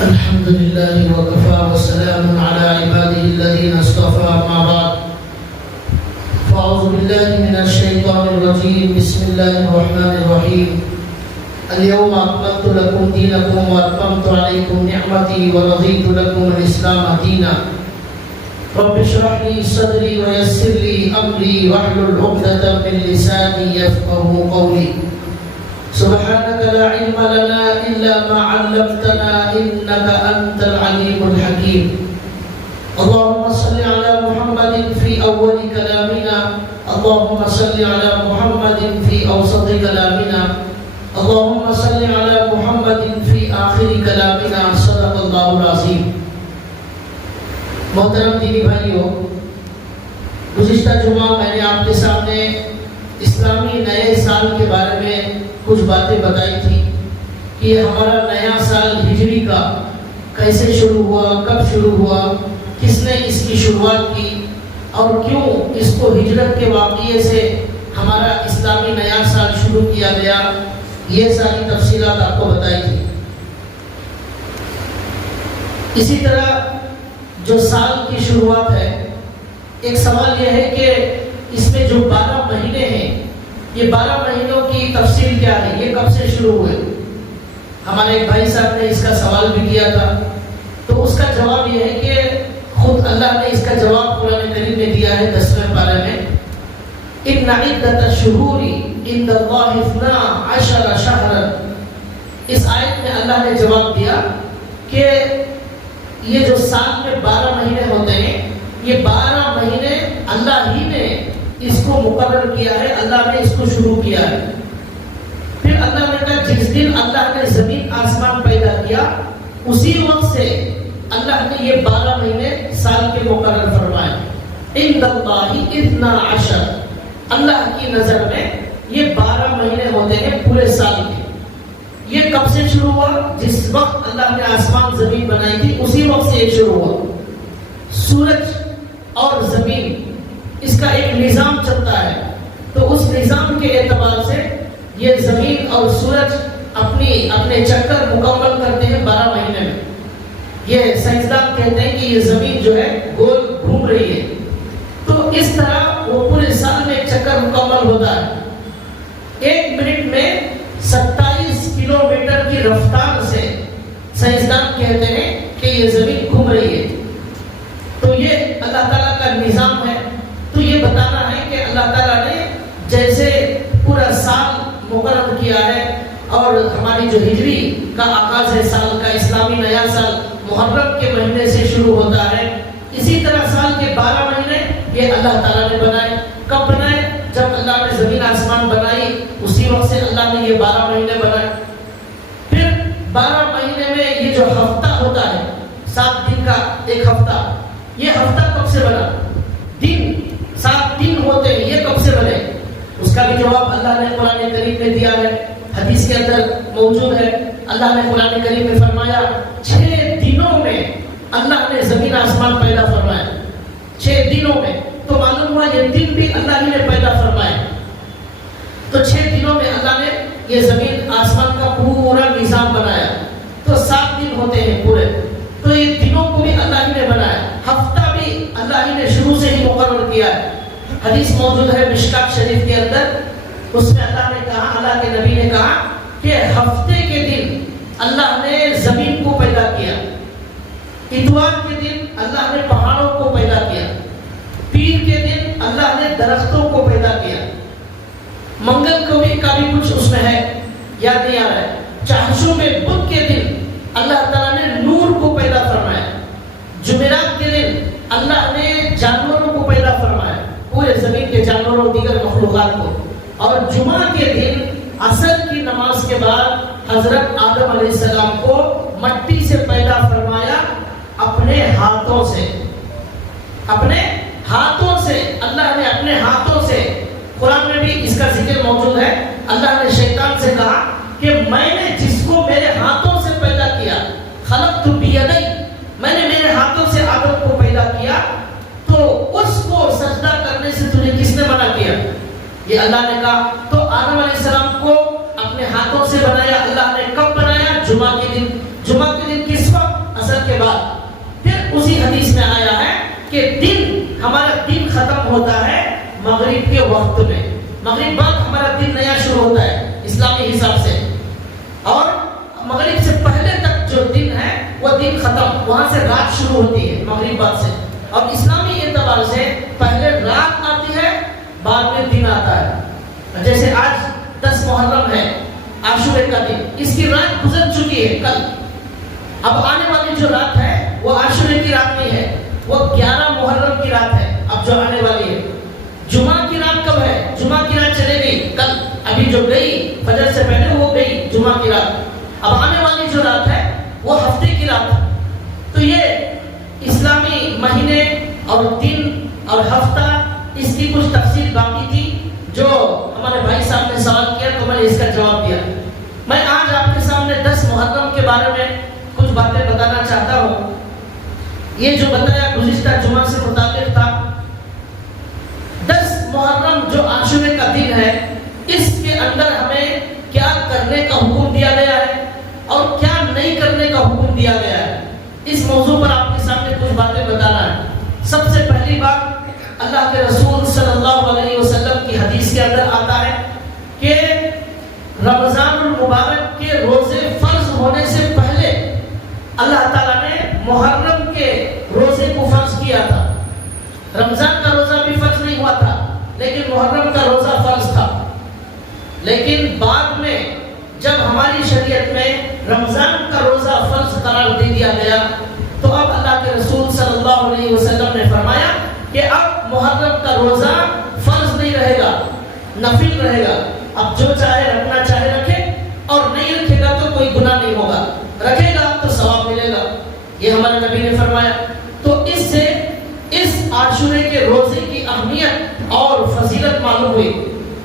الحمد لله وكفى وسلام على عباده الذين اصطفى أما بعد فأعوذ بالله من الشيطان الرجيم بسم الله الرحمن الرحيم اليوم أكملت لكم دينكم وأتممت عليكم نعمتي ورضيت لكم الإسلام دينا رب اشرح لي صدري ويسر لي أمري واحلل عقدة من لساني يفقهوا قولي سبحانك لا علم لنا إلا ما علمتنا إنك أنت العليم الحكيم اللهم صل على محمد في أول كلامنا اللهم صل على محمد في أوسط كلامنا اللهم صل على محمد في آخر كلامنا صدق اللہ العظیم. محترم دینی بھائیوں، گزشتہ جمعہ میں نے آپ کے سامنے اسلامی نئے سال کے بارے میں کچھ باتیں بتائی تھی کہ ہمارا نیا سال ہجری کا کیسے شروع ہوا، کب شروع ہوا، کس نے اس کی شروعات کی اور کیوں اس کو ہجرت کے واقعے سے ہمارا اسلامی نیا سال شروع کیا گیا. یہ ساری تفصیلات آپ کو بتائی تھی. اسی طرح جو سال کی شروعات ہے، ایک سوال یہ ہے کہ اس میں جو 12 مہینے ہیں، یہ 12 مہینوں کی تفصیل کیا ہے، یہ کب سے شروع ہوئے؟ ہمارے ایک بھائی صاحب نے اس کا سوال بھی کیا تھا. تو اس کا جواب یہ ہے کہ خود اللہ نے اس کا جواب قرآن کریم میں دیا ہے 10ویں پارہ میں. ان عدۃ الشہور عند اللہ 12 شہرا. اس آیت میں اللہ نے جواب دیا کہ یہ جو سال میں 12 مہینے ہوتے ہیں، یہ 12 مہینے اللہ ہی نے اس کو مقرر کیا ہے، اللہ نے اس کو شروع کیا ہے. پھر اللہ نے کہا جس دن اللہ نے زمین آسمان پیدا کیا اسی وقت سے اللہ نے یہ 12 مہینے سال کے مقرر فرمائے. عند اللہ 12. اللہ کی نظر میں یہ 12 مہینے ہوتے ہیں پورے سال کے. یہ کب سے شروع ہوا؟ جس وقت اللہ نے آسمان زمین بنائی تھی اسی وقت سے یہ شروع ہوا. سورج اور زمین اس کا ایک نظام چلتا ہے، تو اس نظام کے اعتبار سے یہ زمین اور سورج اپنے چکر مکمل کرتے ہیں 12 مہینے میں. یہ سائنسدان کہتے ہیں کہ یہ زمین جو ہے گول گھوم رہی ہے. تو اس طرح وہ پورے سال میں ایک چکر مکمل ہوتا ہے. 1 منٹ میں 27 کلومیٹر کی رفتار سے سائنسدان کہتے ہیں کہ یہ زمین گھوم رہی ہے. تو یہ اللہ تعالیٰ کا نظام ہے. تو یہ بتانا ہے کہ اللہ تعالیٰ نے جیسے پورا سال مقرر کیا ہے اور ہماری جو ہجری کا آغاز ہے سال کا، اسلامی نیا سال محرم کے مہینے سے شروع ہوتا ہے، اسی طرح سال کے 12 مہینے یہ اللہ تعالیٰ نے بنائے. کب بنائے؟ جب اللہ نے زمین آسمان بنائی اسی وقت سے اللہ نے یہ 12 مہینے بنائے. پھر 12 مہینے میں یہ جو ہفتہ ہوتا ہے 7 دن کا ایک ہفتہ، یہ ہفتہ کب سے بنا؟ دن 7 دن ہوتے ہیں، یہ کب سے بنے؟ اس کا بھی جواب اللہ نے قرآن کریم میں دیا ہے، حدیث کے اندر موجود ہے. اللہ نے قرآن کریم میں فرمایا 6 دنوں میں اللہ نے زمین آسمان پیدا فرمایا. 6 دنوں میں. تو معلوم ہوا یہ دن بھی اللہ ہی نے پیدا فرمائے. تو 6 دنوں میں اللہ نے یہ زمین آسمان کا پورا نظام بنایا. تو 7 دن ہوتے ہیں پورے. تو یہ دنوں کو بھی اللہ ہی نے بنایا. ہفتہ بھی اللہ ہی نے شروع سے ہی مقرر کیا ہے. حدیث موجود ہے مشکات شریف کے اندر. اس میں اللہ نے کہا، اللہ کے نبی نے کہا کہ ہفتے کے دن اللہ نے زمین کو پیدا کیا، اتوار کے دن اللہ نے پہاڑوں کو پیدا کیا، پیر کے دن اللہ نے درختوں کو پیدا کیا، منگل کو بھی کا بھی کچھ اس میں ہے، یاد نہیں آ رہا ہے. چہارشوں میں بدھ کے دن اللہ تعالیٰ نے نور کو پیدا فرمایا. جمعرات کے دن اللہ نے جانوروں کو پیدا فرمایا، پورے زمین کے جانوروں اور دیگر مخلوقات کو. اور جمعہ کے دن عصر کی نماز کے بعد حضرت آدم علیہ السلام کو مٹی سے پیدا فرمایا اپنے ہاتھوں سے. اپنے ہاتھوں سے اللہ نے اپنے ہاتھوں سے. قرآن میں بھی اس کا ذکر موجود ہے. اللہ نے شیطان سے کہا کہ میں نے جس کو میرے ہاتھوں سے پیدا کیا، خلقت بیدی، میں نے میرے ہاتھوں سے آدم کو پیدا کیا، تو اس کو سجدہ کرنے سے تجھے کس نے منع کیا؟ یہ اللہ نے کہا. تو آدم علیہ السلام کو اپنے ہاتھوں سے بنایا اللہ نے. کب بنایا؟ جمعہ کے دن. جمعہ کے دن کس وقت؟ ختم ہوتا ہے مغرب کے وقت میں. مغرب بعد ہمارا دن نیا شروع ہوتا ہے اسلامی حساب سے, اور مغرب سے پہلے تک جو دن ہے وہ دن ختم, وہاں سے رات شروع ہوتی ہے مغرب بعد سے. اور اسلامی اعتبار سے پہلے رات آتی ہے بعد میں دن آتا ہے. جیسے آج 10 محرم ہے, عاشورے کا دن, اس کی رات گزر چکی ہے کل. اب آنے والی جو رات ہے وہ عاشورے کی رات نہیں ہے, وہ 11 محرم کی رات ہے اب جو آنے والی ہے. جمعہ کی رات کب ہے؟ جمعہ کی رات چلے گئی کل, ابھی جو گئی فجر سے پہلے وہ گئی جمعہ کی رات. اب آنے والی جو رات ہے وہ ہفتے کی رات ہے. تو یہ اسلامی مہینے اور دن اور ہفتہ, اس کی کچھ تفصیل باقی تھی جو ہمارے بھائی صاحب نے سوال کیا تو میں نے اس کا جواب دیا. میں آج آپ کے سامنے 10 محرم کے بارے میں کچھ باتیں بتانا چاہتا ہوں. یہ جو بتایا گزشتہ جمعہ سے متعلق تھا. 10 محرم جو عاشورے کا دن ہے, اس کے اندر ہمیں کیا کرنے کا حکم دیا گیا ہے اور کیا نہیں کرنے کا حکم دیا گیا ہے, اس موضوع پر آپ کے سامنے کچھ باتیں بتانا ہے. سب سے پہلی بات, اللہ کے رسول صلی اللہ علیہ وسلم کی حدیث کے اندر آتا ہے کہ رمضان المبارک کے روزے فرض ہونے سے پہلے اللہ تعالیٰ نے محرم کے روزے کو فرض کیا تھا. رمضان کا روزہ بھی فرض نہیں ہوا تھا, لیکن محرم کا روزہ فرض تھا. لیکن بعد میں جب ہماری شریعت میں رمضان کا روزہ فرض قرار دے دیا گیا تو اب اللہ کے رسول صلی اللہ علیہ وسلم نے فرمایا کہ اب محرم کا روزہ فرض نہیں رہے گا, نفل رہے گا. اب جو چاہے رکھنا چاہے رکھے, اور نہیں رکھے گا تو کوئی گناہ نہیں ہوگا, رکھے گا تو ثواب ملے گا. یہ ہمارے نبی نے فرمایا. تو اس سے اس عاشورے کے روزے کی اہمیت اور فضیلت معلوم ہوئی.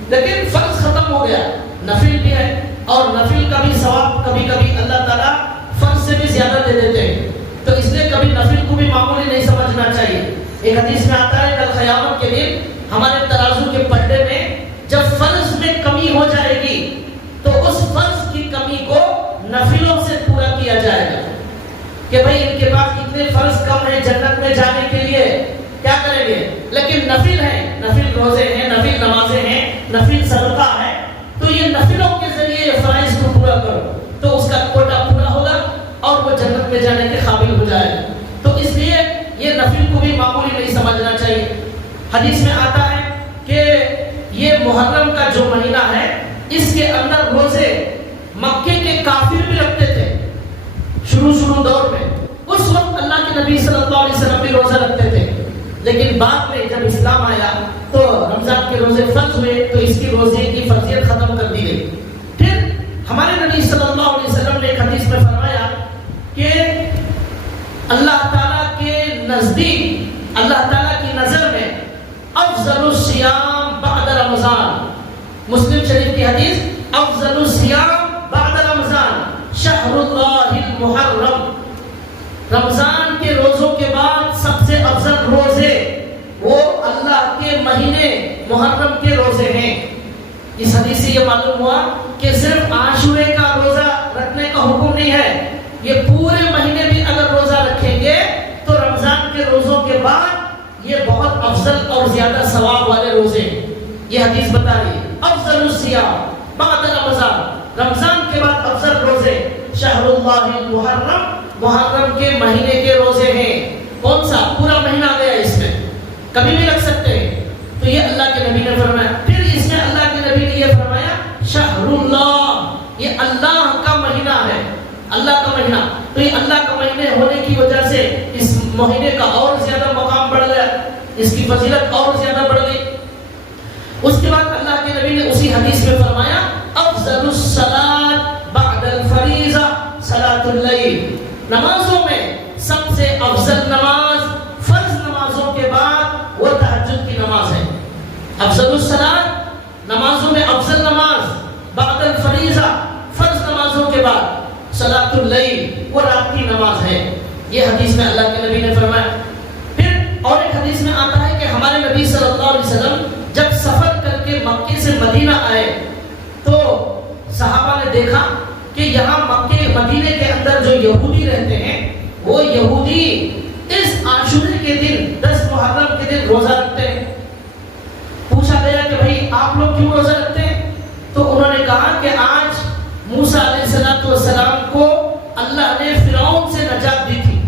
لیکن فرض ختم ہو گیا, نفل بھی ہے, اور نفل کا بھی ثواب کبھی کبھی اللہ تعالیٰ فرض سے بھی زیادہ دے دیتے ہیں. تو اس لیے کبھی نفل کو بھی معمولی نہیں سمجھنا چاہیے. ایک حدیث میں آتا ہے کل قیامت کے دن ہمارے ترازو کے پلڑے میں جب فرض میں کمی ہو جائے گی تو اس فرض کی کمی کو نفلوں سے پورا کیا جائے گا کہ بھائی ان کے پاس اتنے فرض کم ہیں جنت میں جانے کے لیے, کیا کریں گے, لیکن نفل ہیں, نفل روزے ہیں, نفل نمازیں ہیں, نفل صدقہ ہے, تو یہ نفلوں کے ذریعے یہ فرائض کو پورا کرو تو اس کا کوٹا پورا ہوگا اور وہ جنت میں جانے کے قابل ہو جائے گا. تو اس لیے یہ نفل کو بھی معمولی نہیں سمجھنا چاہیے. حدیث میں آتا ہے کہ یہ محرم کا جو مہینہ ہے اس کے اندر روزے مکے کے کافر بھی رکھتے تھے شروع دور میں. اس وقت اللہ کے نبی صلی اللہ علیہ وسلم بھی روزہ رکھتے تھے, لیکن بعد میں جب اسلام آیا تو رمضان کے روزے فرض ہوئے تو اس کی روزے کی فرضیت ختم کر دی گئی. پھر ہمارے نبی صلی اللہ علیہ وسلم نے ایک حدیث میں فرمایا کہ اللہ تعالیٰ کے نزدیک, اللہ تعالیٰ کی نظر میں افضل الصیام بعد رمضان, مسلم شریف کی حدیث, افضل الصیام بعد رمضان شہر اللہ المحرم, رمضان کے روزوں کے بعد سب سے افضل روزے وہ اللہ کے مہینے محرم کے روزے ہیں. اس حدیث سے یہ معلوم ہوا کہ صرف عاشورے کا روزہ رکھنے کا حکم نہیں ہے, یہ پورے مہینے بھی اگر روزہ رکھیں گے تو رمضان کے روزوں کے بعد یہ بہت افضل اور زیادہ ثواب والے روزے ہیں. یہ حدیث بتا رہی ہے افضل الصیام بعد رمضان, رمضان کے بعد افضل روزے شہر اللہ المحرم, محرم کے مہینے کے روزے ہیں. کون سا پورا مہینہ آ گیا, اس میں کبھی بھی رکھ سکتے ہیں. تو یہ اللہ کے نبی نے فرمایا. پھر اس میں اللہ کے نبی نے یہ فرمایا شہر اللہ, یہ اللہ کا مہینہ ہے, اللہ کا مہینہ. تو یہ اللہ کا مہینے ہونے کی وجہ سے اس مہینے کا اور زیادہ مقام بڑھ گیا, اس کی فضیلت اور زیادہ بڑھ گئی. اس کے بعد اللہ کے نبی نے اسی حدیث میں فرمایا افضل الصلاۃ بعد الفریضہ صلاۃ اللیل, نمازوں میں سب سے افضل نماز فرض نمازوں کے بعد وہ تہجد کی نماز ہے. افضل الصلاۃ نمازوں میں افضل نماز بعد الفریضہ فرض نمازوں کے بعد صلاۃ اللیل وہ رات کی نماز ہے. یہ حدیث میں اللہ کے نبی نے فرمایا. پھر اور ایک حدیث میں آتا ہے کہ ہمارے نبی صلی اللہ علیہ وسلم جب سفر کر کے مکے سے مدینہ آئے تو صحابہ نے دیکھا کہ یہاں مکے مدینے کے اندر جو یہودی رہتے ہیں وہ یہودی اس عاشورے کے دن 10 محرم کے دن روزہ رکھتے ہیں. اللہ نے فرعون سے نجات دی تھی،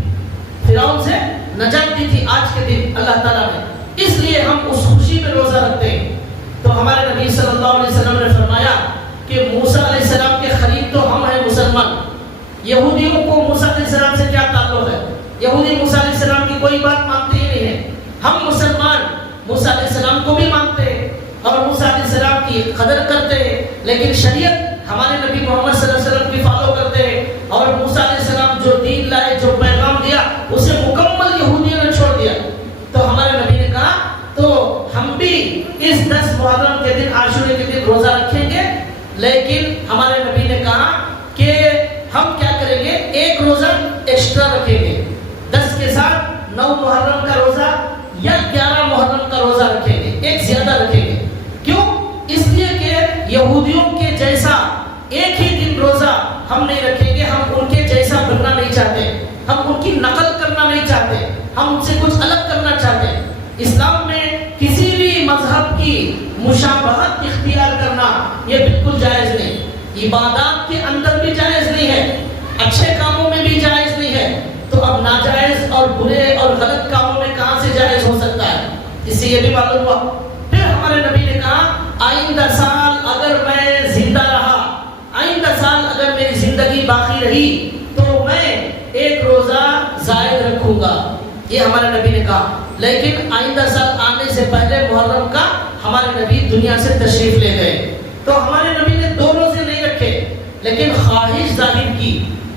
فرعون سے نجات دی تھی آج کے دن اللہ تعالیٰ نے، اس لیے ہم اس خوشی میں روزہ رکھتے ہیں۔ تو ہمارے نبی صلی اللہ علیہ وسلم نے فرمایا کہ موسیٰ علیہ السلام کے خلیل تو ہم ہیں مسلمان، یہودیوں کو موسیٰ علیہ السلام سے کیا تعلق ہے؟ یہودی موسیٰ علیہ السلام کی کوئی بات مانتے ہی نہیں ہے، ہم مسلمان موسیٰ علیہ السلام کو بھی مانتے ہیں اور موسیٰ علیہ السلام کی قدر کرتے ہیں، لیکن شریعت ہمارے نبی محمد صلی اللہ علیہ وسلم کی فالو کرتے ہیں، اور موسیٰ علیہ السلام جو دین لائے، جو پیغام دیا، اسے مکمل یہودیوں نے چھوڑ دیا۔ تو ہمارے نبی نے کہا تو ہم بھی اس 10 محرم کے دن، عاشورے کے دن روزہ رکھیں گے، لیکن ہمارے نبی نے کہا کہ ہم کیا کریں گے، ایک روزہ ایکسٹرا رکھیں گے، 10 کے ساتھ 9 محرم کا روزہ یا 11 محرم کا روزہ رکھیں گے، ایک زیادہ رکھیں گے۔ کیوں؟ اس لیے کہ یہودیوں کے جیسا ایک ہی دن روزہ ہم نہیں رکھیں گے، ہم ان کے جیسا بننا نہیں چاہتے، ہم ان کی نقل کرنا نہیں چاہتے، ہم ان سے کچھ الگ کرنا چاہتے ہیں۔ اسلام میں کسی بھی مذہب کی مشابہت اختیار کرنا یہ بالکل جائز نہیں، عبادات کے اندر بھی جائز نہیں ہے، اچھے کاموں میں بھی جائز نہیں ہے، تو اب ناجائز اور برے اور غلط کاموں میں کہاں سے جائز ہو سکتا ہے؟ اس سے یہ بھی معلوم ہوا۔ پھر ہمارے نبی نے کہا آئندہ سال اگر میں زندہ رہا، آئندہ سال اگر میری زندگی باقی رہی تو میں ایک روزہ زائد رکھوں گا، یہ ہمارے نبی نے کہا۔ لیکن آئندہ سال آنے سے پہلے محرم کا ہمارے نبی دنیا سے تشریف لے گئے، تو ہمارے نبی نے 2 روزے نہیں رکھے، لیکن خواہش ظاہر کی،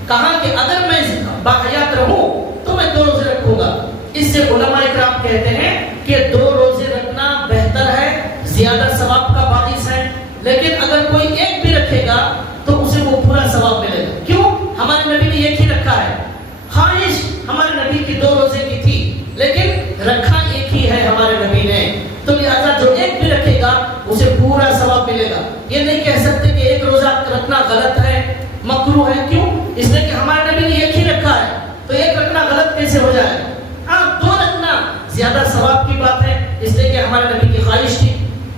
کہا کہ اگر میں باحیات رہوں تو میں 2 روزے رکھوں گا۔ اس سے علماء اکرام کہتے ہیں کہ 2 روزے رکھنا بہتر ہے، زیادہ ثواب کا باعث ہے، لیکن اگر کوئی ایک بھی رکھے گا تو اسے وہ پورا ثواب ملے گا۔ کیوں؟ ہمارے نبی نے ایک ہی رکھا ہے، خواہش ہمارے نبی کی 2 روزے کی تھی، لیکن رکھا ایک ہی ہے ہمارے نبی نے، تو لہٰذا جو ایک بھی رکھے گا اسے پورا ثواب ملے گا۔ یہ نہیں کہہ سکتے کہ ایک روزہ رکھنا غلط ہے، مکروہ ہے۔ کیوں؟ اس لیے کہ ہمارے نبی نے ایک ہی رکھا ہے، تو ایک رکھنا غلط کیسے ہو جائے؟ ہاں 2 رکھنا زیادہ ثواب کی بات ہے، اس لیے کہ ہمارے نبی کی خواہش تھی۔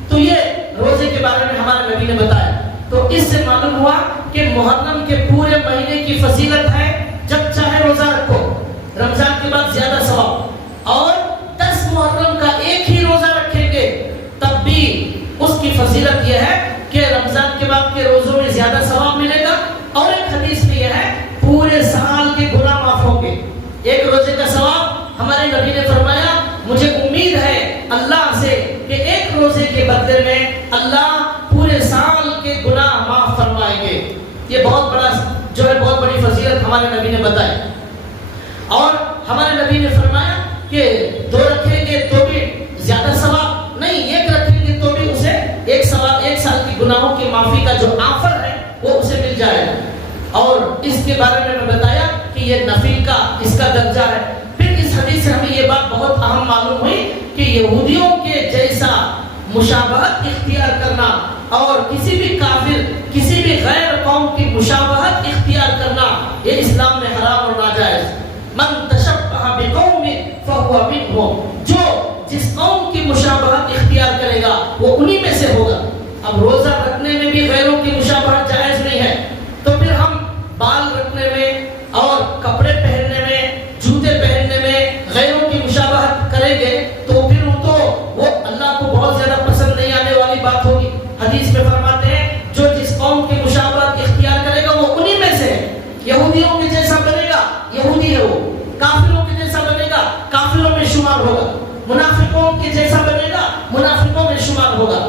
تو یہ روزے کے بارے میں ہمارے نبی نے بتایا، تو اس سے معلوم ہوا کہ محرم کے پورے مہینے کی فضیلت ہے، جب چاہے روزہ رکھو، رمضان کے بعد زیادہ ثواب، اور 10 محرم کا ایک ہی روزہ رکھیں گے تب بھی اس کی فضیلت یہ ہے کہ رمضان کے بعد کے روزوں میں زیادہ ثواب ملے گا، اور ایک حدیث میں یہ ہے پورے سال کے گناہ معاف ہوں گے۔ ایک روزے کا ثواب ہمارے نبی نے فرمایا مجھے امید ہے اللہ سے کہ ایک روزے کے بدلے میں اللہ پورے سال کے گناہ معاف فرمائیں گے۔ یہ بہت بڑا جو ہے بہت بڑی فضیلت ہمارے نبی نے بتائی، اور ہمارے نبی نے فرمایا کہ 2 رکھیں گے تو بھی زیادہ ثواب نہیں، ایک رکھیں گے تو بھی اسے ایک سال کی گناہوں کی معافی کا جو آفر ہے وہ اسے مل جائے گا۔ اور اس کے بارے میں بتایا کہ یہ نفل کا اس کا درجہ ہے۔ پھر اس حدیث سے ہمیں یہ بات بہت اہم معلوم ہوئی کہ یہودیوں کے جیسا مشابہت اختیار کرنا اور کسی بھی کافر، کسی بھی غیر قوم کی مشابہت اختیار کرنا یہ اسلام میں حرام اور ناجائز۔ من تشبہ بقوم فہو منہم، جو جس قوم کی مشابہت اختیار کرے گا وہ انہی میں سے ہوگا۔ اب روزہ رکھنے میں بھی غیروں کی مشابہت جائز نہیں ہے، تو پھر ہم بال رکھنے میں اور کپڑے پہننے میں، جوتے پہننے میں غیروں کی مشابہت کریں گے تو پھر وہ اللہ کو بہت زیادہ پسند نہیں آنے والی بات ہوگی۔ حدیث میں فرماتے ہیں جو جس قوم کی مشابہت اختیار کرے گا وہ انہی میں سے ہے، یہودیوں کے جیسا بنے گا یہودی ہے وہ، کافروں کے جیسا بنے گا کافروں میں شمار ہوگا، منافقوں کے جیسا بنے گا منافقوں میں شمار ہوگا۔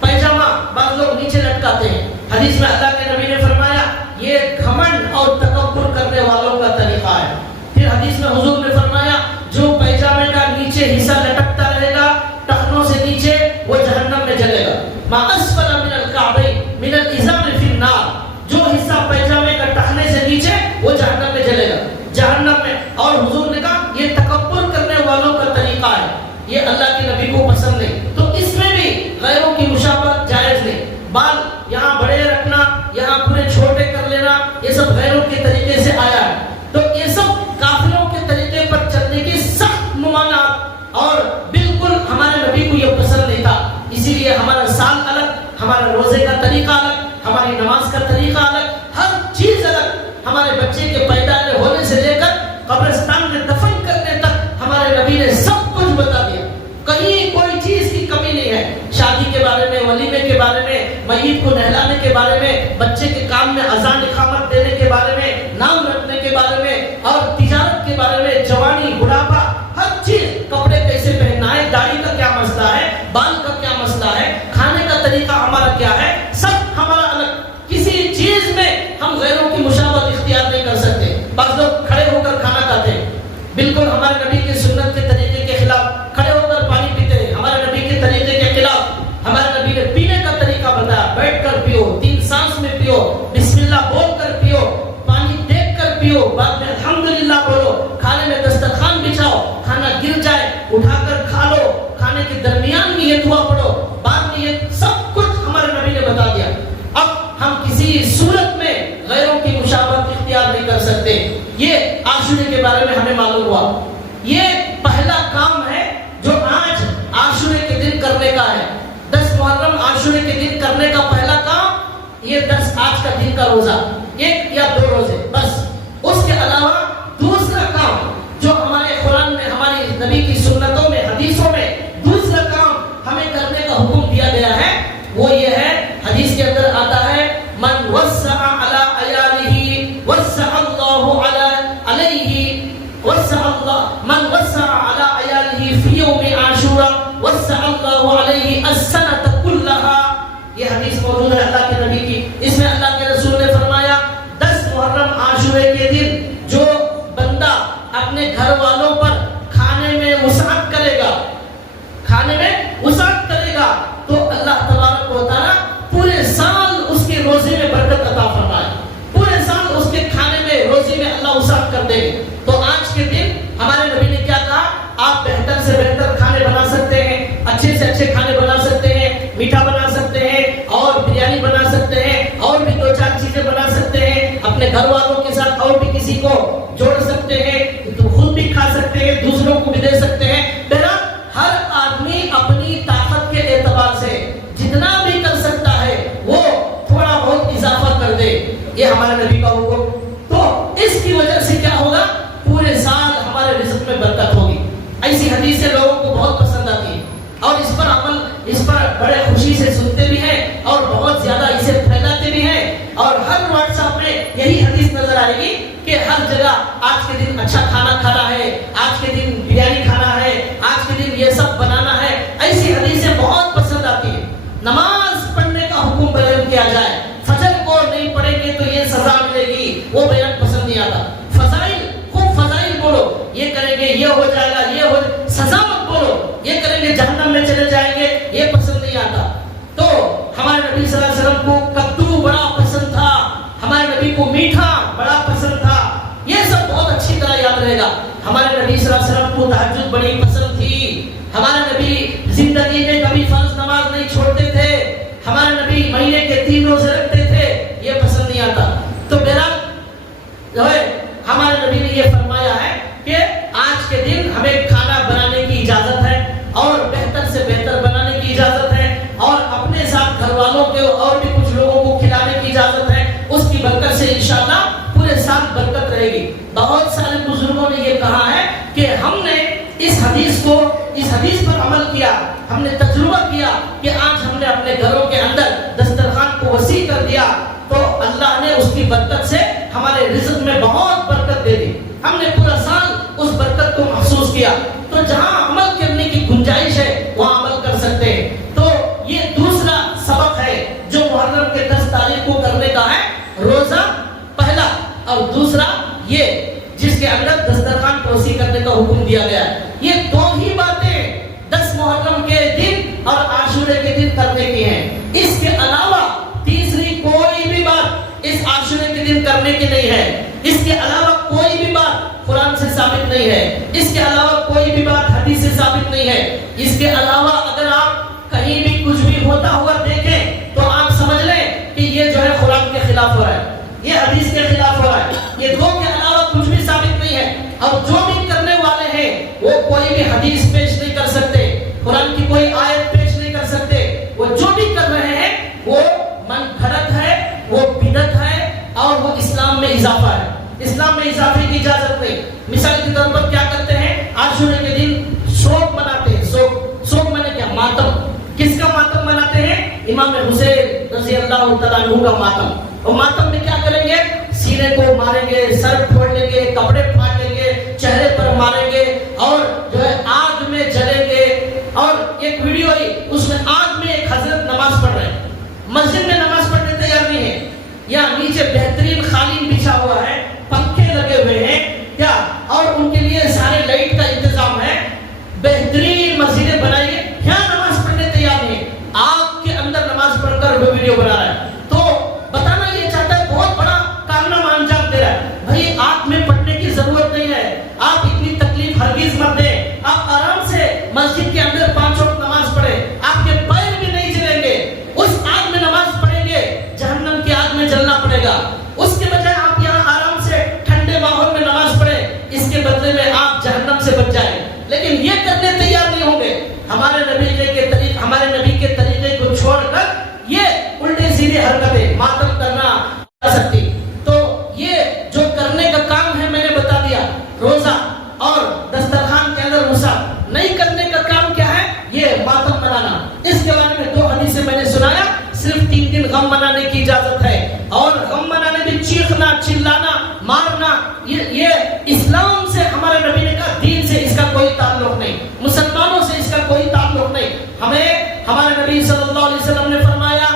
پیجامہ بعض لوگ نیچے لٹکاتے ہیں، حدیث میں اللہ کے نبی نے فرمایا یہ گھمنڈ اور تکبر کرنے والوں کا طریقہ ہے۔ پھر حدیث میں حضور نے فرمایا جو پیجامے کا نیچے حصہ لٹکتا رہے گا ٹخنوں سے نیچے وہ جہنم میں جلے گا۔ ما اسفل من الکعبین من الازار فی النار، جو حصہ پیجامے کا ٹخنے سے نیچے وہ جہنم میں جلے گا، جہنم میں۔ اور حضور نے کہا یہ تکبر کرنے والوں کا طریقہ ہے، یہ اللہ کے نبی کو پسند نہیں۔ تو اس میں بھی غیروں کی مشابہت جائز نہیں، بال یہاں بڑے رکھنا، یہاں پورے چھوٹے کر لینا، یہ سب غیروں کے طریقے سے آیا ہے۔ تو یہ سب کافروں کے طریقے پر چلنے کی سخت ممانعت، اور بالکل ہمارے نبی کو یہ پسند نہیں تھا۔ اسی لیے ہمارا سال الگ، ہمارا روزے کا طریقہ الگ، ہماری نماز کا طریقہ الگ، ہر چیز الگ، ہمارے بچے کے پیدا یہ عاشورے کے بارے میں ہمیں معلوم ہوا. یہ پہلا کام ہے جو آج عاشورے کے دن کرنے کا ہے. 10 محرم عاشورے کے دن کرنے کا پہلا کام یہ 10 آج کا دن کا روزہ، 1 یا 2 روزے بس. اس کے علاوہ دوسرا کام جو ہمارے قرآن میں، ہماری نبی کی سنتوں میں، حدیثوں میں دوسرا کام ہمیں کرنے کا حکم دیا گیا ہے، وہ یہ ہے، حدیث کے اندر آتا ہے من وسع علی عیالہ وسع اللہ علیہ، وسع اللہ من وسع علی عیالہ فی یوم عاشوراء وسع اللہ علیہ السنۃ کلھا. یہ حدیث موجود ہے اللہ کے نبی کی. اس میں اللہ کے رسول نے فرمایا 10 محرم عاشورے کے دن جو بندہ اپنے گھر والوں پر کھانے میں وسعت کرے گا، کھانے میں وسعت کرے گا، تو اللہ تبارک و تعالیٰ پورے سال اس کے روزے میں برکت عطا فرمائے، پورے سال اس کے کھانے میں، روزے میں اللہ وسعت کر دے گے. تو آج کے دن ہمارے نبی نے کیا کہا؟ آپ بہتر سے بہتر کھانے بنا سکتے ہیں، اچھے سے اچھے کھانے بنا سکتے ہیں، میٹھا بنا سکتے ہیں اور بریانی بنا سکتے ہیں اور بھی 2-4 چیزیں بنا سکتے ہیں، اپنے گھر والوں کے ساتھ اور بھی کسی کو جوڑ سکتے ہیں، تو خود بھی کھا سکتے ہیں، دوسروں کو بھی دے سکتے ہیں. بہرحال ہر آدمی اپنی طاقت کے اعتبار سے جتنا بھی کر سکتا ہے وہ تھوڑا بہت اضافہ کر دے. یہ ہمارے نبی کا حکم. تو اس کی وجہ سے کیا ہوگا؟ پورے سال ہمارے رزق میں برکت ہوگی. ایسی حدیثیں لوگوں کو بہت پسند آتی ہیں اور اس پر عمل، اس پر بڑے خوشی سے سنتے بھی ہیں اور بہت زیادہ اسے پھیلاتے بھی ہیں. اور ہر واٹس ایپ میں یہی حدیث نظر آئے گی کہ ہر جگہ آج کے دن اچھا کھانا کھانا ہے، آج کے دن بریانی کھانا ہے، آج کے دن یہ سب بنانا ہے. ایسی حدیثیں بہت پسند آتی ہیں. نماز پڑھنے کا حکم بیان کیا جائے، فجر کو نہیں پڑھیں گے تو یہ سزا ملے گی، وہ بیان پسند نہیں آتا. فضائل، خوب فضائل بولو، یہ کریں گے یہ ہو جائے گا، یہ ہو، سزا مت بولو، یہ کریں گے جہنم میں چلے جائیں گے، یہ پسند نہیں آتا. تو ہمارے نبی صلی اللہ علیہ وسلم کو کدو بڑا پسند تھا، ہمارے نبی کو میٹھا بڑا پسند تھا. یہ سب بہت اچھی طرح یاد رہے گا. ہمارے نبی صلی اللہ علیہ وسلم کو تہجد بڑی پسند تھی. ہمارے نبی زندگی میں کبھی فرض نماز نہیں چھوڑتے تھے. ہمارے نبی مہینے کے 3 روزے رکھتے تھے. یہ پسند نہیں آتا. تو بہرحال جو ہے ہمارے نبی نے یہ فرمایا ہے کہ آج کے دن ہمیں کھانا بنانے کی اجازت ہے اور بہتر سے بہتر بنانے کی اجازت ہے اور اپنے ساتھ گھر والوں کے اور بھی کچھ لوگوں کو کھلانے کی اجازت ہے. اس کی برکت سے انشاءاللہ پورے سال برکت رہے گی. بہت سارے بزرگوں نے یہ کہا ہے کہ ہم نے اس حدیث پر عمل کیا، ہم نے تجربہ کیا کہ آج ہم نے اپنے گھروں کے اندر دسترخوان کو وسیع کر دیا تو اللہ نے اس کی برکت سے ہمارے رزق میں بہت برکت دے دی. ہم نے پورا سال اس برکت کو محسوس کیا. تو جہاں عمل کرنے کی گنجائش ہے وہاں عمل کر سکتے ہیں. تو یہ دوسرا سبق ہے جو محرم کے 10 تاریخ کو کرنے کا ہے، روزہ پہلا، اور دوسرا یہ جس کے اندر دسترخوان کو وسیع کرنے کا حکم دیا گیا ہے. یہ 2 ہی باتیں 10 محرم کے دن اور عاشورے کے دن کرنے کی ہیں. اس کے علاوہ تیسری کوئی بھی بات اس عاشورے کے دن کرنے کی نہیں ہے. اس کے علاوہ کوئی بھی بات قرآن سے ثابت نہیں ہے. اس کے علاوہ کوئی بھی بات حدیث سے ثابت نہیں ہے. اس کے علاوہ اگر آپ کہیں بھی کچھ بھی ہوتا ہوا دیکھیں تو آپ سمجھ لیں کہ یہ جو ہے قرآن کے خلاف ہو رہا ہے، یہ حدیث کے خلاف ہو رہا ہے. یہ 2 کے علاوہ کچھ بھی ثابت نہیں ہے. اور جو بھی کرنے والے ہیں وہ کوئی بھی حدیث پیش نہیں کر سکتے، قرآن کی کوئی آیت پیش نہیں کر سکتے. وہ جو بھی کر رہے ہیں وہ من گھڑت ہے، وہ بدعت ہے اور وہ اسلام میں اضافہ ہے. اسلام میں اضافے کی اجازت نہیں. مثال کے طور پر کیا کرتے ہیں؟ عاشورے کے دن شوق مناتے ہیں. شوق مانے کیا؟ ماتم. کس کا ماتم مناتے ہیں؟ امام حسین رضی اللہ تعالیٰ عنہ کا ماتم. اور ماتم میں کیا کریں گے؟ سینے کو ماریں گے، سر پھوڑ لیں گے، کپڑے پھاڑ لیں گے، چہرے پر ماریں گے اور جو ہے آگ میں جلیں گے. اور ایک ویڈیو آئی اس میں آگ میں ایک حضرت نماز پڑھ رہے ہیں، مسجد میں نماز پڑھنے تیار نہیں ہے، یا نیچے بہترین قالین بچھا ہوا ہے، پنکھے لگے ہوئے ہیں کیا، اور ان کے لیے سارے لائٹ کا انتظام ہے، بہترین مسجدیں بنائیے، یہاں نماز پڑھنے تیار نہیں ہے، آگ کے اندر نماز پڑھ کر وہ ویڈیو بنا رہا ہے. تو بتانا یہ چاہتا ہے بہت بڑا کارنامہ انجام دے رہا ہے. بھائی آگ میں پڑھنے کی آپ جہنم سے بچ جائیں، لیکن یہ کرنے تیار نہیں ہوں گے۔ ہمارے نبی کے طریقے کو چھوڑ کر یہ الٹے سیدھے حرکتیں، ماتم کرنا جا سکتی۔ تو یہ جو کرنے کا کام ہے میں نے بتا دیا، روزہ اور دسترخوان کے اندر غصہ نہیں کرنے کا کام کیا ہے؟ یہ ماتم منانا۔ اس کے بارے میں 2 حدیثیں میں نے سنایا۔ صرف 3 دن غم منانے کی اجازت ہے، اور غم منانے میں چیخنا، چلانا، مارنا، یہ اسلام سے ہمارے نبی نے کہا دین سے اس کا کوئی تعلق نہیں، مسلمانوں سے اس کا کوئی تعلق نہیں۔ ہمیں ہمارے نبی صلی اللہ علیہ وسلم نے فرمایا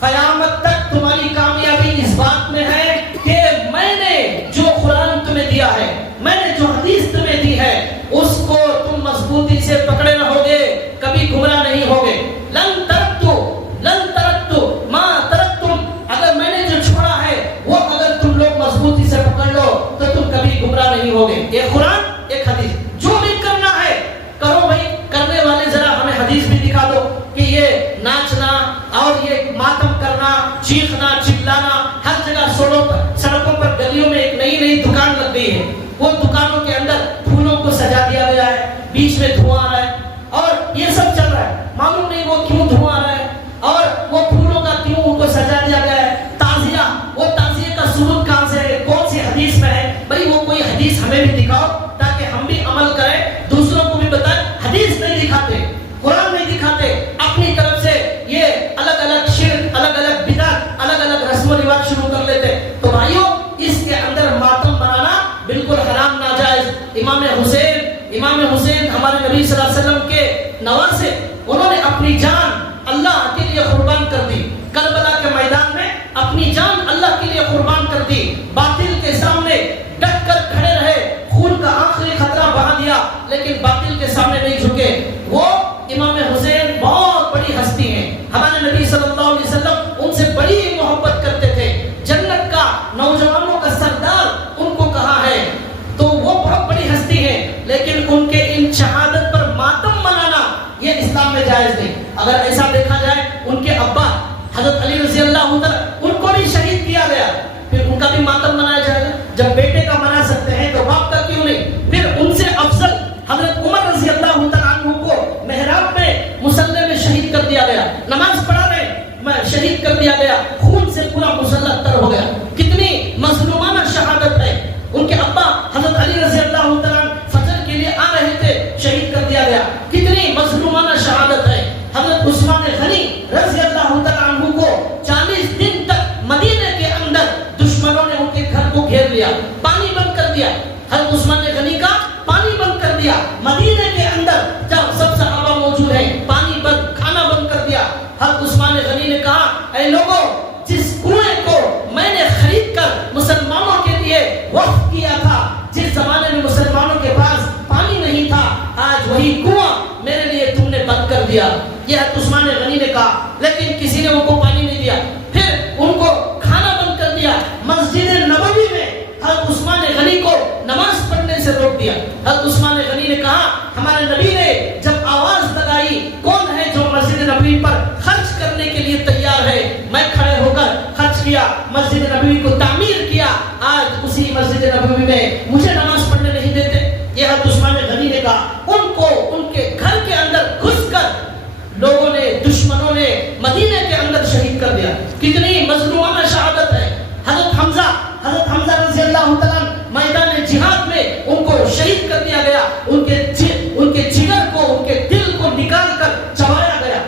قیامت تک تمہاری کامیابی اس بات میں ہے کہ میں نے جو قرآن تمہیں دیا ہے، میں نے جو حدیث تمہیں دی ہے، اس کو تم مضبوطی سے پکڑے رہو گے، کبھی گمراہ نہیں ہوگے۔ لن ترکتو ما ترکتم، اگر میں نے جو چھوڑا ہے وہ اگر تم لوگ مضبوطی سے پکڑ لو تو تم کبھی گمراہ نہیں ہوگے۔ ایک قرآن، ایک حدیث، جو بھی کرنا ہے کرو بھائی۔ کرنے والے ذرا ہمیں حدیث بھی دکھا دو کہ یہ ناچنا اور یہ ماتم کرنا، چیخنا، چلانا، ہر جگہ سڑکوں پر گلیوں میں ایک نئی دکان لگ گئی ہے، وہ دکانوں کے اندر پھولوں کو سجا دیا گیا ہے، بیچ میں دھواں آ رہا ہے اور یہ سب چل رہا ہے، معلوم نہیں وہ کیوں دھواں آ رہا ہے اور وہ پھولوں کا کیوں ان کو سجا دیا گیا ہے۔ تعزیہ، وہ تعزیہ کا ثبوت کہاں سے ہے؟ کون سی حدیث میں ہے؟ بھائی وہ کوئی حدیث ہمیں بھی دکھاؤ تاکہ ہم بھی عمل کریں، دوسروں کو بھی بتائیں۔ حدیث نہیں دکھاتے، قرآن نہیں دکھاتے، اپنی طرف سے یہ الگ الگ شرک، الگ الگ بدعت، الگ الگ رسم و رواج شروع کر لیتے۔ تو بھائیو اس کے اندر ماتم منانا بالکل حرام، ناجائز۔ امام حسین ہمارے نبی صلی اللہ علیہ وسلم کے نواسے، انہوں نے اپنی جان اللہ کے لیے قربان کر دی، کربلا کے میدان میں اپنی جان اللہ کے لیے قربان کر دی، باطل کے سامنے ڈٹ کر کھڑے رہے، خون کا آخری خطرہ بہا دیا لیکن باطل کے سامنے نہیں جھکے۔ وہ امام حسین بہت بڑی ہستی ہیں، ہمارے نبی صلی اللہ علیہ وسلم ان سے بڑی محبت کرتے تھے، جنت کا نوجوانوں کا سردار ان کو کہا ہے، تو وہ بہت بڑی ہستی ہے، لیکن ان کے ان شہادت پر ماتم منانا یہ اسلام میں جائز نہیں۔ اگر ایسا دیکھا جائے ان کے ابا حضرت علی رضی اللہ عنہ ان کو بھی شہید کیا گیا، پھر ان کا بھی ماتم منایا جائے گا؟ جب بیٹے کا منا سکتے ہیں تو باپ کا کیوں نہیں؟ پھر ان سے افضل حضرت عمر رضی اللہ عنہ کو محراب میں مصلی میں شہید کر دیا گیا، نماز پڑھا رہے شہید کر دیا گیا، خون سے پورا مصلی تر ہو گیا۔ کتنی مظلومانہ شہادت ہے۔ ان کے ابا حضرت علی رضی اللہ عنہ فجر کے لیے آ رہے تھے، شہید کر دیا گیا، کتنی مظلومانہ شہادت ہے۔ حضرت عثمان غنی رضی اللہ عنہ کو 40 دن تک مدینے کے اندر دشمنوں نے ان کے گھر کو گھیر لیا، پانی بند کر دیا، حضرت عثمان غنی کا پانی بند کر دیا مدینے کے اندر، جب سب صحابہ موجود ہیں، پانی بند، کھانا بند کر دیا۔ حضرت عثمان غنی نے کہا اے لوگوں، جس کنویں کو میں نے خرید کر مسلمانوں کے لیے وقف کیا تھا، جس زمانے میں مسلمانوں کے پاس پانی نہیں تھا، آج وہی کنواں میرے لیے تم نے بند کر دیا۔ یہ حضرت عثمان غنی نے کہا، لیکن کسی نے ان کو پانی نہیں دیا، پھر ان کو کھانا بند کر دیا۔ مسجد نبوی میں حضرت عثمان غنی کو نماز پڑھنے سے روک دیا۔ حضرت عثمان غنی نے کہا ہمارے نبی نے جب آواز لگائی کون ہے جو مسجد نبوی پر خرچ کرنے کے لیے تیار ہے، میں کھڑے ہو کر خرچ کیا، مسجد نبوی کو تعمیر کیا، آج اسی مسجد نبوی میں مجھے نماز پڑھنے نہیں دیتے۔ یہ حضرت عثمان غنی نے کہا، ان کو ان کے گھر کے اندر گھس کر لوگوں نے، دشمنوں نے مدینے کے اندر شہید کر دیا۔ کتنی مظلومانہ شہادت ہے۔ حضرت حمزہ رضی اللہ تعالیٰ میدان جہاد میں ان کو شہید کر دیا گیا، ان کے جگر کو، ان کے دل کو نکال کر چبایا گیا،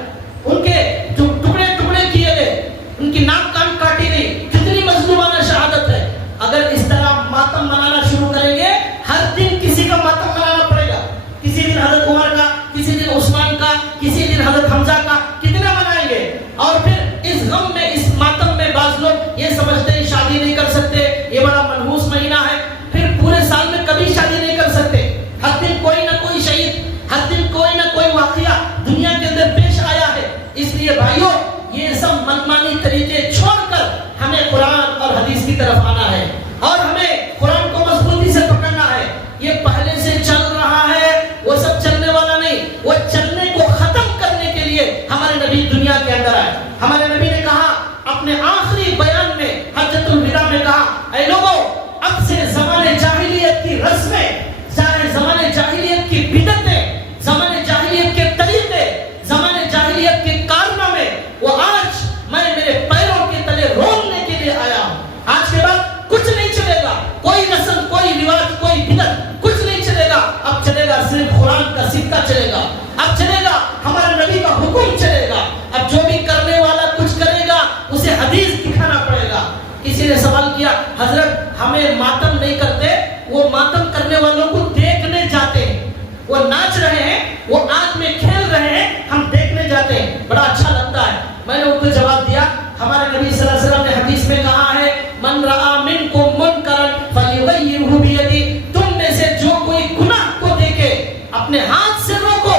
ان کے جو ٹکڑے ٹکڑے کیے گئے، ان کی ناک کان کاٹی گئی۔ کتنی مظلومانہ شہادت ہے۔ اگر اس طرح ماتم منانا شروع کریں گے، ہر دن کسی کا ماتم منانا پڑے گا، کسی دن حضرت عمر کا، کسی دن عثمان کا، کسی دن حضرت حمزہ کا، کتنا منائیں گے؟ اور پھر اس غم میں، اس ماتم میں بعض لوگ یہ سمجھتے ہیں شادی نہیں کر سکتے، یہ بڑا منحوس مہینہ ہے، پھر پورے سال میں کبھی شادی نہیں کر سکتے۔ ہر دن کوئی نہ کوئی شہید، ہر دن کوئی نہ کوئی واقعہ دنیا کے اندر پیش آیا ہے۔ اس لیے بھائیوں، یہ سب منمانی طریقے چھوڑ کر ہمیں قرآن اور حدیث کی طرف آنا ہے، اور ہمیں قرآن کو مضبوطی سے پکڑنا ہے۔ یہ پہلے سے چل رہا ہے، وہ سب چلنے والا نہیں، وہ چلنے کو ختم کرنے کے لیے ہمارے نبی دنیا کے اندر آئے۔ ہمارے نبی نے کہا اپنے آخری بیان میں، حجۃ الوداع میں کہا، اے لوگوں، اب سے زمانے جاہلیت کی رسمیں اپنے ہاتھ سے روکو.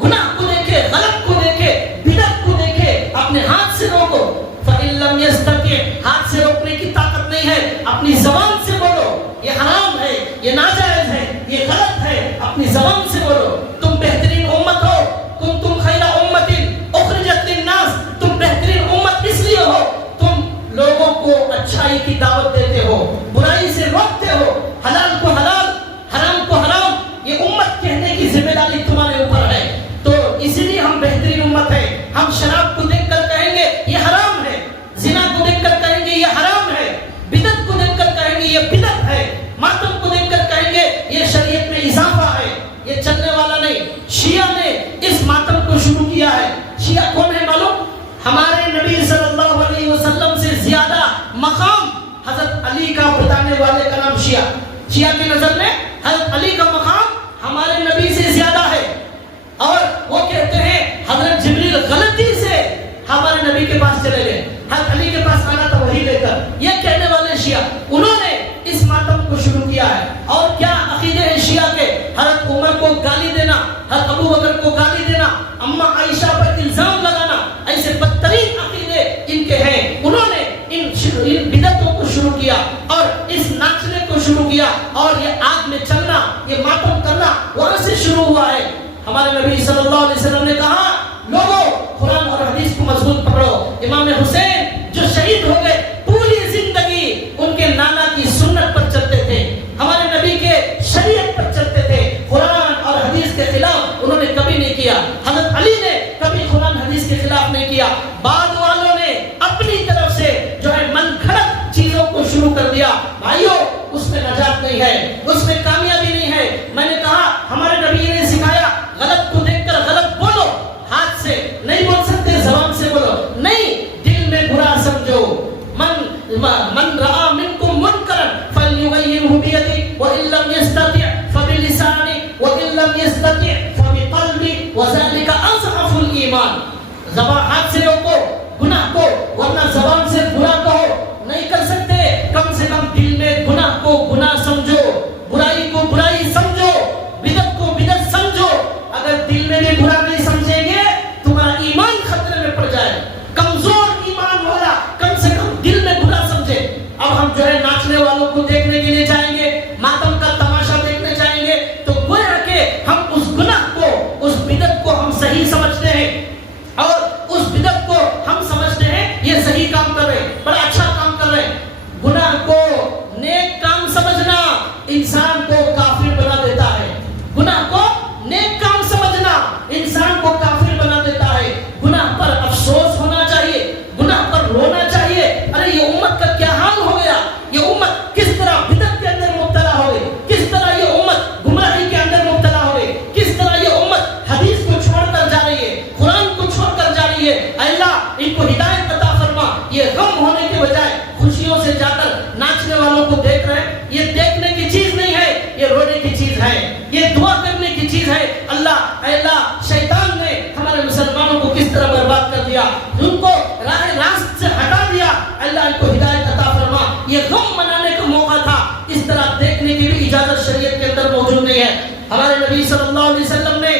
گناہ کو دیکھے, غلط کو دیکھے, بدعت کو دیکھے, اپنے ہاتھ سے روکو. فَإِن لَّمْ يَسْتَطِعْ, ہاتھ سے روکنے کی طاقت نہیں ہے, اپنی زبان سے بولو. یہ حرام ہے, یہ ناجائز ہے, یہ غلط ہے, اپنی زبان سے بولو. تم بہترین امت ہو, کنتم خیر امت اخرجت للناس, تم بہترین امت اس لیے ہو, تم لوگوں کو اچھائی کی دعوت دیتے ہو, برائی سے روکتے ہو, حلال کو حلال, حرام کو حرام. یہ امت کہنے کی ذمہ داری تمہارے اوپر ہے. تو اسی لیے ہم بہترین امت ہیں. ہم شراب کو دیکھ کر کہیں گے یہ حرام ہے, زنا کو دیکھ کر کہیں گے یہ حرام ہے, بدعت کو دیکھ کر کہیں گے یہ بدعت ہے, ماتم کو دیکھ کر کہیں گے یہ شریعت میں اضافہ ہے. یہ چلنے والا نہیں. شیعہ نے اس ماتم کو شروع کیا ہے. شیعہ کون ہے معلوم؟ ہمارے نبی صلی اللہ علیہ وسلم سے زیادہ مقام حضرت علی کا بتانے والے کا نام شیعہ. شیعہ کی نظر میں حضرت علی کا مقام ہمارے نبی سے زیادہ ہے. اور وہ کہتے ہیں حضرت جبریل غلطی سے ہمارے نبی کے پاس چلے گئے, حضرت علی کے پاس آنا تھا وہی لے کر. یہ کہنے والے شیعہ, انہوں نے اس ماتم کو شروع کیا ہے. اور کیا عقیدے ہیں شیعہ کے؟ حضرت عمر کو گالی دینا, حضرت ابو بکر کو گالی دینا, اما عائشہ پر الزام لگانا, ایسے بدترین عقیدے ان کے ہیں. انہوں نے ان بدعتوں کو شروع کیا اور اس ناچنے کو شروع کیا, اور یہ آگ میں چلنا, یہ ماتم کرنا وہاں سے شروع ہوا ہے. ہمارے نبی صلی اللہ علیہ وسلم نے کہا لوگوں قرآن اور حدیث کو مضبوط پکڑو. امام حسین جو شہید ہو گئے, پوری زندگی ان کے نانا کی سنت پر چلتے تھے, ہمارے نبی کے شریعت پر چلتے تھے. قرآن اور حدیث کے خلاف انہوں نے کبھی نہیں کیا. حضرت علی نے کبھی قرآن حدیث کے خلاف نہیں کیا. بعد والوں نے اپنی طرف سے جو ہے من گھڑت چیزوں کو شروع کر دیا. بھائیو, اس میں نجات نہیں ہے, اس میں کامیابی نہیں ہے. میں نے کہا ہمارے نبی نے سکھایا غلط کو دیکھ کر غلط بولو, ہاتھ سے نہیں بول سکتے, زبان سے بولو. نہیں, دل میں برا سمجھو. من رأى منكم منكرا فليغيره بيده وإن لم يستطع فبلسانه وإن لم يستطع فبقلبه وذلك أضعف الإيمان. زبان, ہاتھ سے روکو گناہ کو, ورنہ زبان سے برا کہو. نہیں کر سکتے, کم سے کم دل میں گناہ کو گناہ سمجھو, برائی کو برائی سمجھو, بدعت کو بدعت سمجھو. اگر دل میں بھی برا نہیں سمجھیں گے تمہارا ایمان خطرے میں پڑ جائے. کمزور ایمان والا کم سے کم دل میں برا سمجھے. اب ہم جو ہے ناچنے والوں کو دیکھنے کے لیے جائیں گے, ماتم کا تماشا دیکھنے جائیں گے, تو گویا کہ ہم اس گناہ کو, اس بدعت کو ہم صحیح سمجھتے ہیں, اور اس بدعت کو ہم سمجھتے ہیں یہ صحیح کام کر رہے ہیں, بڑا اچھا کام کر رہے ہیں. گناہ کو نیک کام سمجھنا انسان کو کافر بنا دیتا ہے. گناہ کو نیک کام سمجھنا انسان کو کافر بنا دیتا ہے. گناہ پر افسوس ہونا چاہیے, گناہ پر رونا چاہیے. ارے یہ امت کا کیا حال ہو گیا, یہ امت کس طرح بدعت کے اندر مبتلا ہو گئی, کس طرح یہ امت گمراہی کے اندر مبتلا ہو گئی, کس طرح یہ امت حدیث کو چھوڑ کر جا رہی ہے, قرآن کو چھوڑ کر جا رہی ہے. اے اللہ ان کو ہدایت عطا فرما. یہ غم ہونے کے بجائے خوشیوں سے جا کر ناچنے والوں کو دیکھ رہے ہیں, یہ دیکھنے کی چیز نہیں ہے, یہ رونے کی چیز ہے, یہ دعا کرنے کی چیز ہے. اللہ اے اللہ, شیطان نے ہمارے مسلمانوں کو کس طرح برباد کر دیا, ان کو راہ راست سے ہٹا دیا. اللہ ان کو ہدایت عطا فرما. یہ غم منانے کا موقع تھا, اس طرح دیکھنے کی بھی اجازت شریعت کے اندر موجود نہیں ہے. ہمارے نبی صلی اللہ علیہ وسلم نے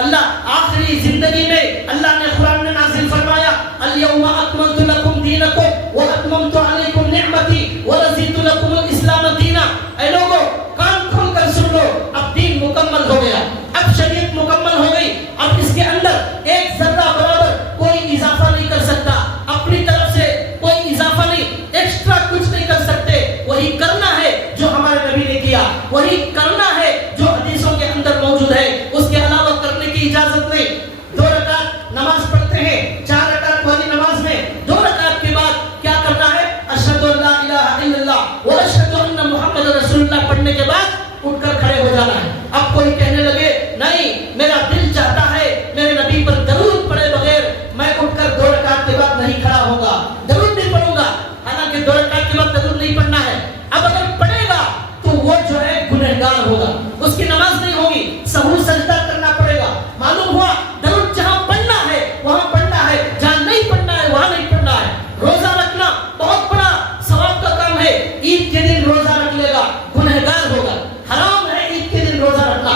اللہ آخری زندگی میں اللہ نے قرآن میں نازل فرمایا الیوم اکملت لکم دینکم واتممت علیکم نعمتی ورضیت لکم الاسلام دینا. اے لوگوں کان کھول کر سن لو, اب دین مکمل ہو گیا, اب شریعت مکمل ہو گئی. اب اس کے اندر ایک ذرہ برابر کوئی اضافہ نہیں کر سکتا, اپنی طرف سے کوئی اضافہ نہیں, ایکسٹرا کچھ نہیں کر سکتے. وہی کرنا ہے جو ہمارے نبی نے کیا, وہی کرنا ہے جو حدیثوں کے اندر موجود ہے, اس کے علاوہ کرنے کی اجازت نہیں. 2 رکعت نماز پڑھتے ہیں, 4 رکعت والی نماز میں 2 رکعت کے بعد کیا کرنا ہے, اشہد ان لا الہ الا اللہ واشہد ان محمد رسول اللہ پڑھنے کے بعد اٹھ کر کھڑے ہو جانا ہے. اب کوئی کہنے لگے نہیں میرا دل چاہتا ہے میرے نبی پر درود پڑھے بغیر میں اٹھ کر 2 رکعت کے بعد نہیں کھڑا ہوگا, درود نہیں پڑھوں گا. حالانکہ 2 رکعت کے بعد درود نہیں پڑھنا ہے. اب اگر پڑھے گا تو وہ جو ہے گنہگار ہوگا, اس کی نماز نہیں ہوگی, سہو سجدہ کرنا پڑے گا. معلوم ہوا درود جہاں پڑھنا ہے وہاں پڑھنا ہے, جہاں نہیں پڑھنا ہے وہاں نہیں پڑھنا ہے. روزہ رکھنا بہت بڑا ثواب کا کام ہے, عید کے دن روزہ رکھ لے گا گنہگار ہوگا, حرام ہے عید کے دن روزہ رکھنا.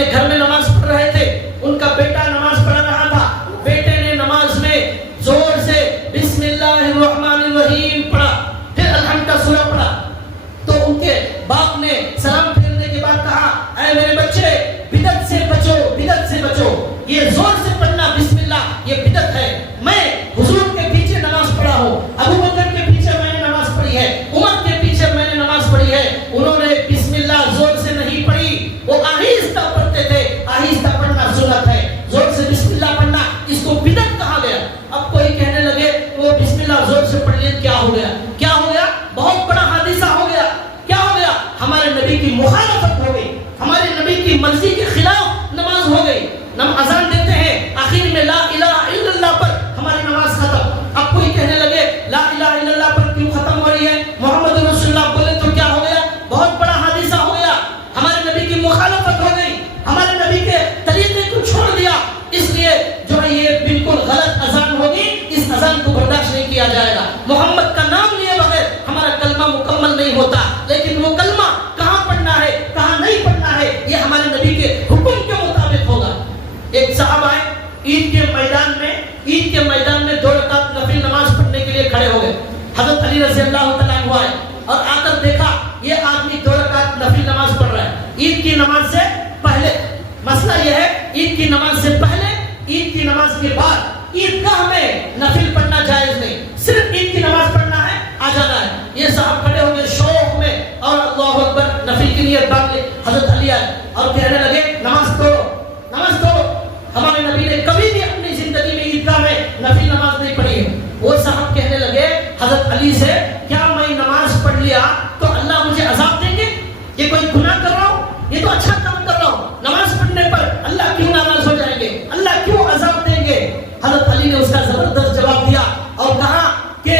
اپنے گھر میں نماز پڑھ رہے تھے، ان کا بیٹا نماز پڑھ رہا تھا، بیٹے نے نماز میں زور سے بسم اللہ الرحمن الرحیم پڑھا، پھر الحمد کا سورہ پڑھا، تو ان کے باپ نے سلام پھیرنے کے بعد کہا اے میرے بچے بدعت سے بچو، بدعت سے بچو، یہ زور سے پڑھنا بسم اللہ یہ بدعت ہے، میں حضور کے پیچھے نماز پڑھا ہوں، ابو بکر کے پیچھے میں نے نماز پڑھی ہے، عمر کے پیچھے میں نے نماز پڑھی ہے، انہوں نے بسم اللہ زور سے نہیں پڑھی، وہ آہستہ پڑھتے تھے، آہستہ پڑھنا سنت ہے، زور سے بسم اللہ پڑھنا اس کو بدعت کہا گیا۔ اب کوئی کہنے لگے وہ بسم اللہ زور سے پڑھ لیا کیا ہو گیا؟ کیا ہو گیا؟ بہت بڑا حادثہ ہو گیا۔ کیا ہو گیا؟ ہمارے نبی کی مخالفت ہو گئی، ہمارے نبی کی مرضی کے خلاف نماز ہو گئی۔ ہم اذان دیتے ہیں، آخر میں لا الہ الا اللہ پر ہماری نماز ختم۔ اب کوئی کہنے لگے لا الہ الا اللہ پر کیوں ختم ہو رہی ہے؟ محمد رسول اللہ بولے تو کیا ہو گیا؟ بہت بڑا حادثہ ہو گیا، ہمارے نبی کی مخالفت ہو گئی، ہمارے نبی کے طریقے کو چھوڑ دیا، اس لیے جو ہے یہ بالکل غلط اذان ہوگی، اس اذان کو برداشت نہیں کیا جائے گا۔ محمد کا نام لیے بغیر ہمارا کلمہ مکمل نہیں ہوتا، لیکن وہ کلمہ کہاں پڑھنا ہے کہاں نہیں پڑھنا ہے یہ ہمارے نبی کے حکم کے مطابق ہوگا۔ ایک صاحب آئے عید کے میدان میں 2 رکعت نفل نماز پڑھنے کے لیے کھڑے ہو گئے۔ حضرت علی رضی اللہ تعالیٰ عنہ آئے اور آ کر دیکھا یہ آدمی 2 رکعت نفل نماز پڑھ رہا ہے عید کی نماز سے پہلے۔ مسئلہ یہ ہے عید کی نماز سے پہلے، عید کی نماز کے بعد عیدگاہ میں نفل پڑھنا جائز نہیں، صرف عید کی نماز پڑھنا ہے، آ جانا ہے۔ یہ صاحب کھڑے ہو گئے شوق میں اور اللہ اکبر نفل کی نیت باندھ لی۔ حضرت علی آئے اور کہنے لگے نماز توڑو، نماز توڑو۔ ہمارے نبی نے کبھی بھی اپنی زندگی میں عیدگاہ میں نفل نماز نہیں پڑھی ہے۔ وہ صاحب کہنے لگے حضرت علی سے کیا میں نماز پڑھ لیا تو اللہ مجھے عذاب دیں گے؟ یہ کوئی گناہ کر رہا ہوں؟ یہ تو اچھا کام کر رہا ہوں، نماز پڑھنے پر اللہ کیوں ناراض ہو جائیں گے؟ اللہ کیوں عذاب دیں گے؟ حضرت علی نے اس کا زبردست جواب دیا اور کہا کہ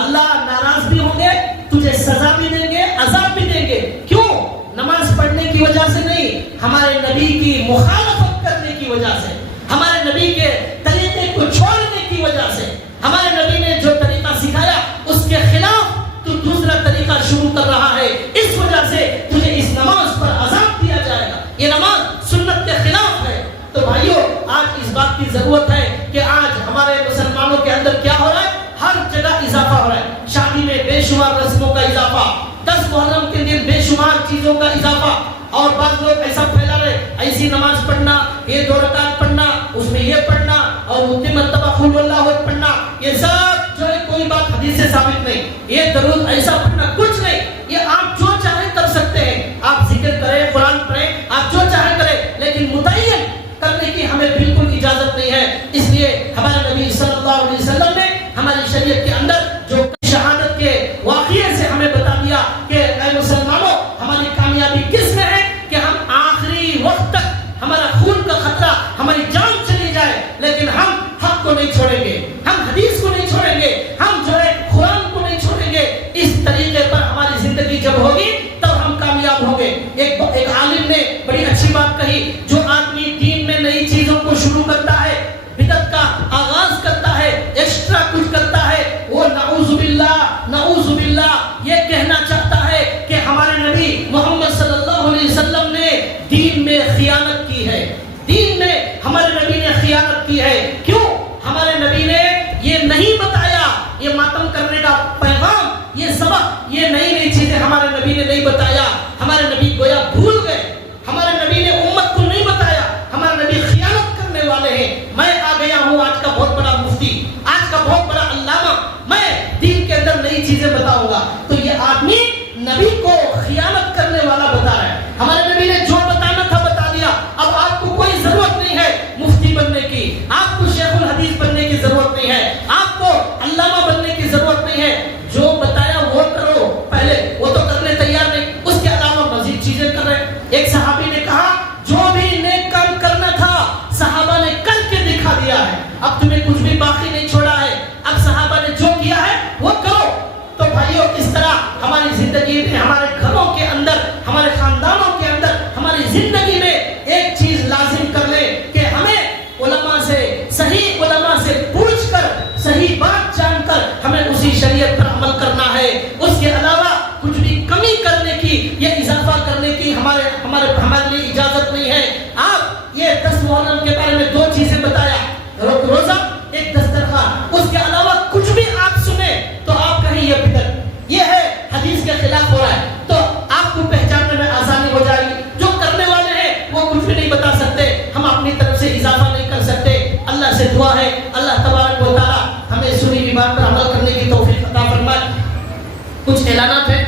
اللہ ناراض بھی ہوں گے، تجھے سزا بھی دیں گے، عذاب بھی دیں گے۔ کیوں؟ نماز پڑھنے کی وجہ سے نہیں، ہمارے نبی کی مخالفت کرنے کی وجہ سے، ہمارے نبی کے طریقے کو چھوڑنے کی وجہ سے، ہمارے نبی نے جو طریقہ سکھایا اس کے خلاف تو دوسرا طریقہ شروع کر رہا ہے، اس وجہ سے تجھے اس نماز پر عذاب دیا جائے گا۔ یہ نماز سنت کے خلاف ہے۔ تو بھائیو آج اس بات کی ضرورت ہے کہ آج ہمارے مسلمانوں کے اندر کیا ہو رہا ہے؟ ہر جگہ اضافہ ہو رہا ہے، شادی میں بے شمار رسموں کا اضافہ، 10 محرم کے دن بے شمار چیزوں کا اضافہ، اور بعض لوگ ایسا پھیلا رہے ایسی نماز پڑھنا، یہ 2 رکعت پڑھنا، اس میں یہ پڑھنا اور اتنی مرتبہ قل اللہ پڑھنا، یہ سب جو ہے کوئی بات حدیث سے ثابت نہیں، یہ درود ایسا پڑھنا کچھ نہیں، یہ آپ جو چاہیں کر سکتے ہیں، آپ ذکر کریں، قرآن پڑھیں، آپ جو چاہیں کریں، لیکن متعین کرنے کی ہمیں بالکل اجازت نہیں ہے۔ اس لیے ہمارے نبی صلی اللہ علیہ وسلم نے ہماری شریعت کے اندر جو شہادت کے واقعے سے ہمیں بتا دیا کہ اے مسلمانوں ہماری کامیابی کس میں ہے کہ ہم آخری وقت تک ہمارا خون کا خطرہ، ہماری جان چلی جائے لیکن ہم حق کو نہیں چھوڑیں گے، ہم حدیث کو نہیں چھوڑیں گے، ہم جو ہے قرآن کو نہیں چھوڑیں گے۔ اس طریقے پر ہماری زندگی جب ہوگی تب ہم کامیاب ہوں گے۔ ایک عالم نے بڑی اچھی بات کہی، جو آدمی دین میں نئی چیزوں کو شروع کرتا ہے، بدعت کا آغاز کرتا ہے، ایکسٹرا کچھ کرتا ہے، وہ نعوذ باللہ یہ کہنا چاہتا ہے کہ ہمارے نبی محمد صلی اللہ علیہ وسلم نے دین میں خیانت کی ہے، دین میں ہمارے نبی نے خیانت کی ہے۔ کیوں؟ ہمارے نبی نے یہ نہیں بتایا، یہ ماتم کرنے کا پیغام، یہ سبق، یہ نئی نئی چیزیں ہمارے نبی نے نہیں بتایا۔ ہمارے نبی گویا بھول گئے، ہمارے نبی نے امت کو نہیں بتایا، ہمارے نبی خیانت کرنے والے ہیں۔ میں آ گیا ہوں آج کا بہت بڑا مفتی، آج کا بہت بڑا علامہ، میں دین کے اندر نئی چیزیں بتاؤں گا، تو یہ آدمی نبی کو خیانت کرنے والا بتا رہا ہے۔ ہمارے نبی نے جو بتانا تھا بتا دیا، اب آپ کو کوئی ضرورت نہیں ہے مفتی بننے کی، آپ کو شیخ الحدیث بننے کی ضرورت نہیں ہے، آپ کو علامہ بننے کی ضرورت نہیں ہے۔ جو بتایا وہ کرو، پہلے وہ تو کرنے تیار نہیں، اس کے علاوہ مزید چیزیں کر رہے۔ ایک صحابی نے کہا جو بھی نیک کام کرنا تھا صحابہ نے کر کے دکھا دیا ہے، اب تمہیں کچھ بھی باقی نہیں چھوڑا ہے، اب صحابہ نے جو کیا ہے وہ کرو۔ تو بھائیو اس طرح ہماری زندگی میں، ہمارے گھروں کے اندر، ہمارے کچھ اعلانات ہیں؟